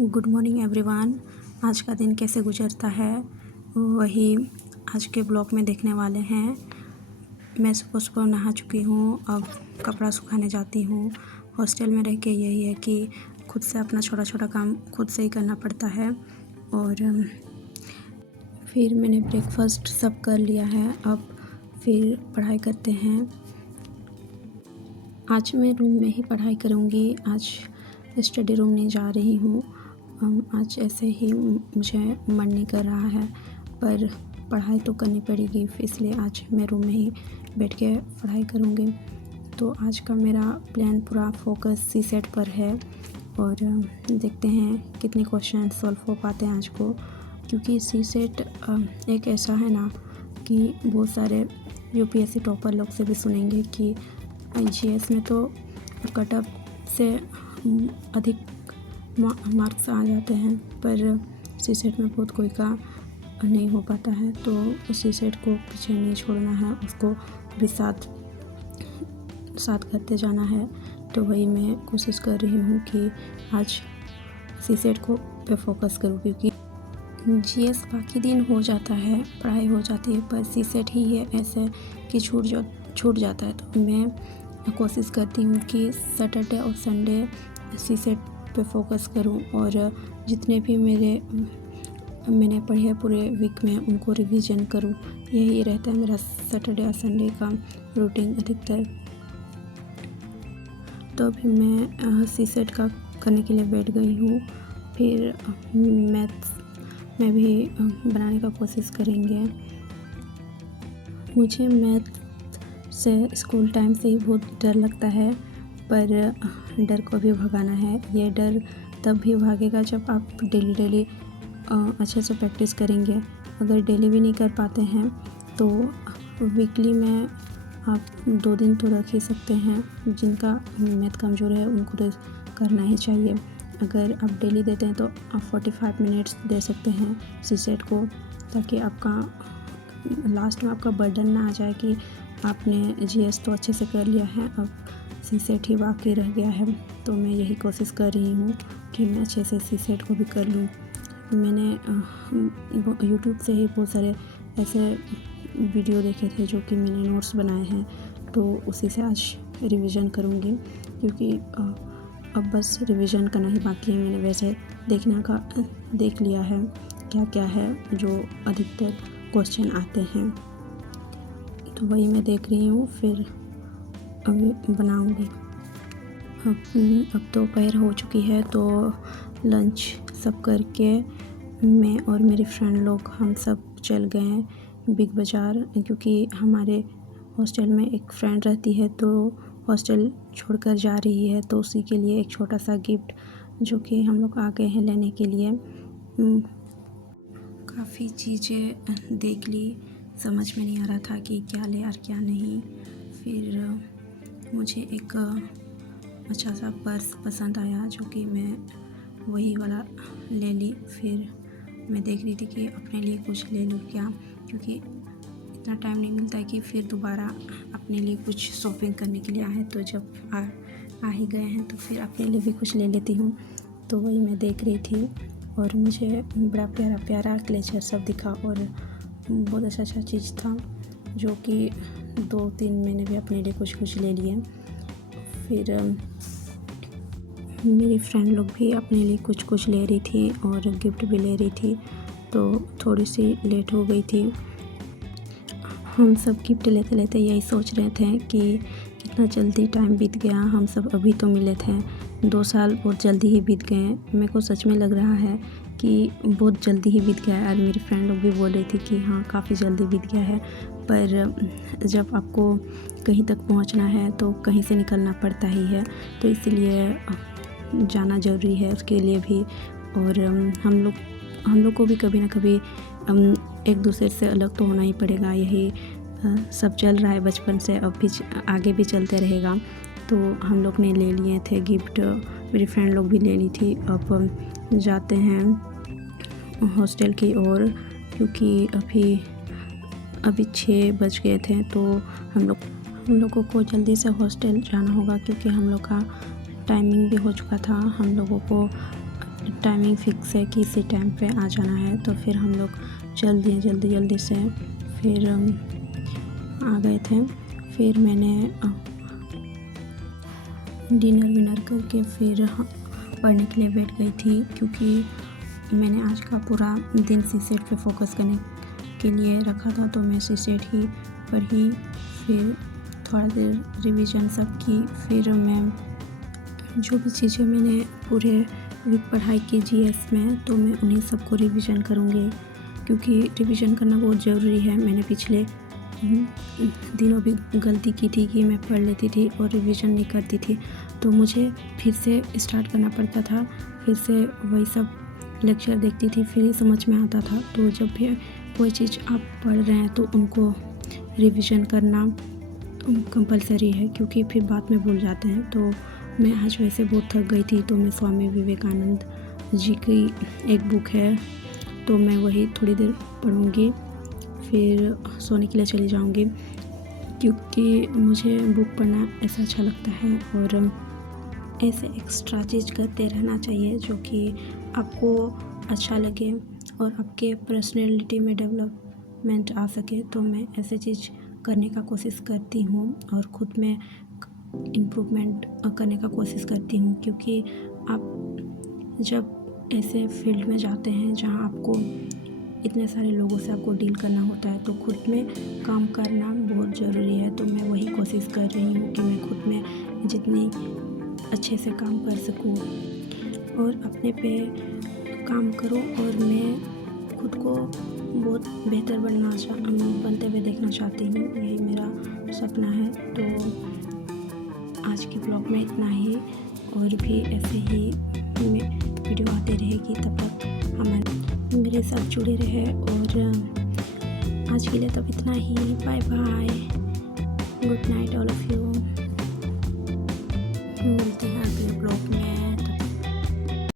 Good morning everyone. आज का दिन कैसे गुजरता है वही आज के ब्लॉग में देखने वाले हैं। मैं सुबह सुबह नहा चुकी हूँ, अब कपड़ा सुखाने जाती हूँ। हॉस्टल में रह के यही है कि खुद से अपना छोटा छोटा काम खुद से ही करना पड़ता है। और फिर मैंने ब्रेकफास्ट सब कर लिया है, अब फिर पढ़ाई करते हैं। आज मैं रूम में ही पढ़ाई करूँगी, आज स्टडी रूम नहीं जा रही हूँ। आज ऐसे ही मुझे मन नहीं कर रहा है, पर पढ़ाई तो करनी पड़ेगी, इसलिए आज मैं रूम में ही बैठ के पढ़ाई करूँगी। तो आज का मेरा प्लान पूरा फोकस सी सेट पर है और देखते हैं कितने क्वेश्चन सॉल्व हो पाते हैं आज को, क्योंकि सी सेट एक ऐसा है ना कि बहुत सारे यूपीएससी टॉपर लोग से भी सुनेंगे कि जीएस में तो कट ऑफ से अधिक मार्क्स आ जाते हैं, पर सी सेट में बहुत कोई का नहीं हो पाता है। तो सी सेट को पीछे नहीं छोड़ना है, उसको भी साथ करते जाना है। तो वही मैं कोशिश कर रही हूँ कि आज सी सेट को पे फोकस करूँ, क्योंकि जीएस बाकी दिन हो जाता है, पढ़ाई हो जाती है, पर सी सेट ही है ऐसे कि छूट जाता है। तो मैं कोशिश करती हूँ कि सैटरडे और संडे सी सेट पे फोकस करूँ और जितने भी मैंने पढ़े हैं पूरे वीक में उनको रिवीजन करूँ। यही रहता है मेरा सैटरडे और संडे का रूटीन अधिकतर। तो अभी मैं सी सेट का करने के लिए बैठ गई हूँ। फिर मैथ्स में भी बनाने का कोशिश करेंगे। मुझे मैथ से स्कूल टाइम से ही बहुत डर लगता है, पर डर को भी भगाना है। ये डर तब भी भागेगा जब आप डेली अच्छे से प्रैक्टिस करेंगे। अगर डेली भी नहीं कर पाते हैं तो वीकली में आप 2 दिन तो रख ही सकते हैं। जिनका मैथ कमज़ोर है उनको तो करना ही चाहिए। अगर आप डेली देते हैं तो आप 45 मिनट्स दे सकते हैं सी सेट को, ताकि आपका लास्ट में आपका बर्डन ना आ जाए कि आपने जीएस तो अच्छे से कर लिया है, अब सी सेट ही बाकी रह गया है। तो मैं यही कोशिश कर रही हूँ कि मैं अच्छे से सी सेट को भी कर लूँ। मैंने यूट्यूब से ही बहुत सारे ऐसे वीडियो देखे थे जो कि मैंने नोट्स बनाए हैं, तो उसी से आज रिवीजन करूँगी, क्योंकि अब बस रिवीजन करना ही बाकी है। मैंने वैसे देख लिया है क्या क्या है जो अधिकतर क्वेश्चन आते हैं, तो वही मैं देख रही हूँ, फिर अभी बनाऊँगी। अब दोपहर हो चुकी है, तो लंच सब करके मैं और मेरी फ्रेंड लोग हम सब चल गए हैं बिग बाज़ार, क्योंकि हमारे हॉस्टल में एक फ्रेंड रहती है तो हॉस्टल छोड़कर जा रही है, तो उसी के लिए एक छोटा सा गिफ्ट जो कि हम लोग आ गए हैं लेने के लिए। काफ़ी चीज़ें देख ली, समझ में नहीं आ रहा था कि क्या ले और क्या नहीं। फिर मुझे एक अच्छा सा पर्स पसंद आया, जो कि मैं वही वाला ले ली। फिर मैं देख रही थी कि अपने लिए कुछ ले लूँ क्या, क्योंकि इतना टाइम नहीं मिलता है कि फिर दोबारा अपने लिए कुछ शॉपिंग करने के लिए आए। तो जब आ ही गए हैं तो फिर अपने लिए भी कुछ ले लेती हूँ। तो वही मैं देख रही थी और मुझे बड़ा प्यारा प्यारा क्लेचर सब दिखा और बहुत अच्छा चीज़ था, जो कि 2-3 मैंने भी अपने लिए कुछ ले लिए। फिर मेरी फ्रेंड लोग भी अपने लिए कुछ ले रही थी और गिफ्ट भी ले रही थी, तो थोड़ी सी लेट हो गई थी। हम सब गिफ्ट लेते यही सोच रहे थे कि कितना जल्दी टाइम बीत गया, हम सब अभी तो मिले थे। 2 साल बहुत जल्दी ही बीत गए। मेरे को सच में लग रहा है कि बहुत जल्दी ही बीत गया है, और मेरी फ्रेंड लोग भी बोल रही थी कि हाँ काफ़ी जल्दी बीत गया है। पर जब आपको कहीं तक पहुंचना है तो कहीं से निकलना पड़ता ही है, तो इसलिए जाना ज़रूरी है उसके लिए भी। और हम लोग को भी कभी ना कभी एक दूसरे से अलग तो होना ही पड़ेगा। यही सब चल रहा है बचपन से, अब भी आगे भी चलते रहेगा। तो हम लोग ने ले लिए थे गिफ्ट, मेरी फ्रेंड लोग भी ले ली थी। अब जाते हैं हॉस्टल की ओर, क्योंकि अभी 6 बज गए थे, तो हम लोगों को जल्दी से हॉस्टल जाना होगा, क्योंकि हम लोग का टाइमिंग भी हो चुका था। हम लोगों को टाइमिंग फिक्स है कि इसी टाइम पे आ जाना है। तो फिर हम लोग जल्दी से फिर आ गए थे। फिर मैंने डिनर विनर करके फिर पढ़ने के लिए बैठ गई थी, क्योंकि मैंने आज का पूरा दिन सीसेट पे फोकस करने के लिए रखा था। तो मैं सीसेट ही पढ़ी, फिर थोड़ा देर रिवीजन सब की। फिर मैं जो भी चीज़ें मैंने पूरे वीक पढ़ाई की जीएस में, तो मैं उन्हीं सबको रिवीजन करूँगी, क्योंकि रिवीजन करना बहुत ज़रूरी है। मैंने पिछले दिनों भी गलती की थी कि मैं पढ़ लेती थी और रिवीजन नहीं करती थी, तो मुझे फिर से स्टार्ट करना पड़ता था। फिर से वही सब लेक्चर देखती थी, फिर ही समझ में आता था। तो जब भी कोई चीज़ आप पढ़ रहे हैं तो उनको रिवीजन करना कंपलसरी है, क्योंकि फिर बाद में भूल जाते हैं। तो मैं आज वैसे बहुत थक गई थी, तो मैं स्वामी विवेकानंद जी की एक बुक है, तो मैं वही थोड़ी देर पढ़ूँगी, फिर सोने के लिए चली जाऊँगी, क्योंकि मुझे बुक पढ़ना ऐसा अच्छा लगता है। और ऐसे एक्स्ट्रा चीज़ करते रहना चाहिए जो कि आपको अच्छा लगे और आपके पर्सनैलिटी में डेवलपमेंट आ सके। तो मैं ऐसे चीज़ करने का कोशिश करती हूँ और ख़ुद में इम्प्रूवमेंट करने का कोशिश करती हूँ, क्योंकि आप जब ऐसे फील्ड में जाते हैं जहाँ आपको इतने सारे लोगों से आपको डील करना होता है, तो खुद में काम करना बहुत ज़रूरी है। तो मैं वही कोशिश कर रही हूँ कि मैं खुद में जितनी अच्छे से काम कर सकूँ और अपने पे काम करूँ, और मैं खुद को बहुत बेहतर बनते हुए देखना चाहती हूँ। यही मेरा सपना है। तो आज की ब्लॉग में इतना ही, और भी ऐसे ही वीडियो आते रहेगी। तब तक मेरे साथ जुड़े रहे, और आज के लिए तब इतना ही। Bye bye, good night all of you. मिलते हैं